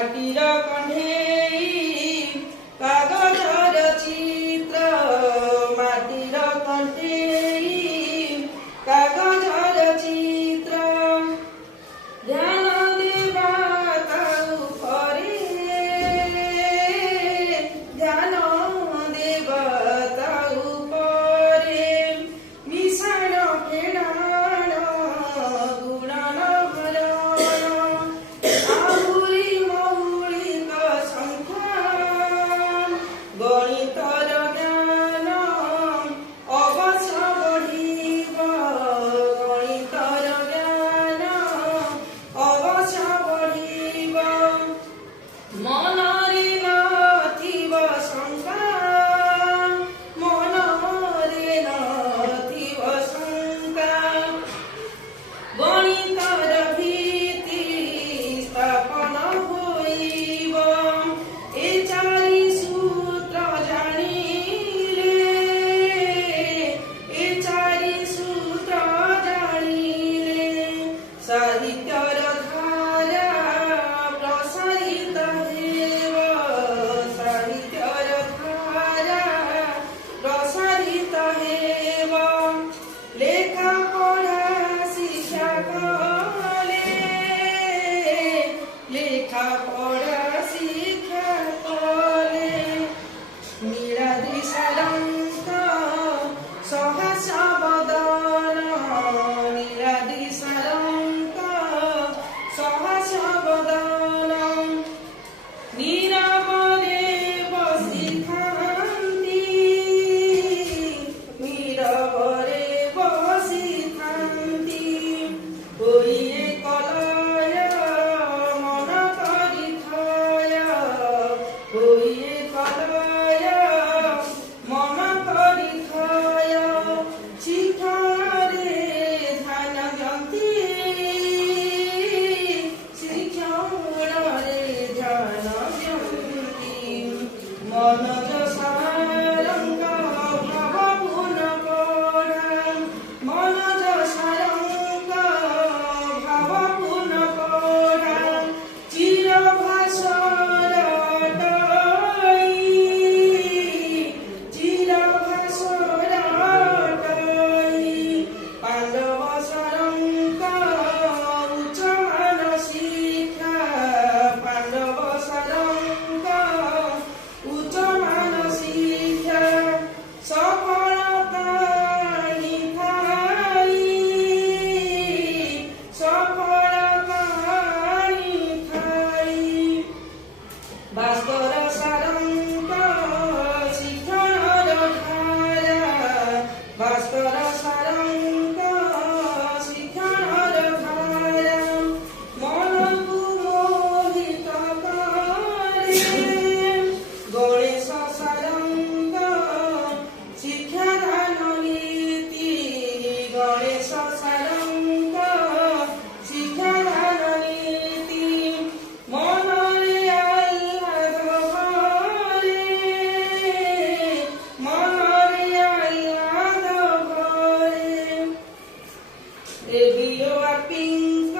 ମାଟିର କଣ୍ଢେଇ କାଗଜର ଚିତ୍ର ମାଟିର କଣ୍ଢେଇ କାଗଜର ଚିତ୍ର ଧ୍ୟାନ ଦେବା ତା ଉପରେ ଧ୍ୟାନ ଦେବା ତା ଉପରେ ମିଶାଣ ଫେଡ଼ାଣ ଗୁଣନ ଭରଣ ଆହୁରି ମୌଳିକ ସଂଖ୍ୟା ଗଣିତର ଜ୍ଞାନ ଅବଶ୍ୟ ବଢ଼ିବ ଗଣିତର ଜ୍ଞାନ ଅବଶ୍ୟ ବଢ଼ିବ ମନରେ ନଥିବ ଶଙ୍କା ମନରେ ନଥିବ ଶଙ୍କା ଗଣିତର ଭିତ୍ତି ସ୍ଥାପନ ହୋଇବ ଏ ଚାରି ସୂତ୍ର ଜାଣିଲେ ଏ ଚାରି ସୂତ୍ର ଜାଣିଲେ ସାହିତ୍ୟର ଧାରା ପ୍ରସାରିତ ହେବ ସାହିତ୍ୟର ଧାରା ପ୍ରସାରିତ ହେବ ଲେଖା ପଢ଼ା ଶିକ୍ଷା କଲେ ଲେଖା ପଢ଼ା ଶିକ୍ଷା କଲେ ନୀଳାଦ୍ରି ସାରଙ୍କ ସହସ୍ର ବଦନ ନୀଳାଦ୍ରି ସାରଙ୍କ ସହସ୍ର ବଦନ ନୀରବରେ ବସିଥାନ୍ତି ନୀରବରେ ବସିଥାନ୍ତି ହୋଇଏ କଲୟ ମନ କରିଥୟ ହୋଇଏ କଲୟ ମନ କରିଥୟ ଶିକ୍ଷାରେ ଧ୍ୟାନ ଦିଅନ୍ତି ଶିକ୍ଷଣରେ ଧ୍ୟାନ ଦିଅନ୍ତି ମନୋଜ ସାରଙ୍କ ଭାବପୂର୍ଣ୍ଣ ପଢ଼ା ମନୋଜ ସାରଙ୍କ ଭାବପୂର୍ଣ୍ଣ ପଢ଼ା ଚିରଭାଷର ଅଟଇ ଚିରଭାଷର ଅଟଇ ପାଣ୍ଡବ ସାରଙ୍କ ଉଚ୍ଚମାନ ଶିକ୍ଷା ପାଣ୍ଡବ ସାରଙ୍କ ଉଚ୍ଚମାନ ଶିକ୍ଷା ସଫଳତା ହିଁ ଥାଇ ସଫଳତା ହିଁ ଥାଇ ଭାସ୍କର ସାରଙ୍କ ଶିକ୍ଷଣର ଧାରା ଭାସ୍କର ସାରଙ୍କ ଶିକ୍ଷଣର ଧାରା ମନକୁ ମୋହିତ କରେ ଗଣେଶ ସାରଙ୍କ ଶିକ୍ଷାଦାନ ନୀତି ଗଣେଶ ସାରଙ୍କ ଶିକ୍ଷାଦାନ ନୀତି ମନରେ ଆହ୍ଲାଦ ଭରେ ମନରେ ଆହ୍ଲାଦ ଭରେ ରେବିଓ ଆପିଙ୍କ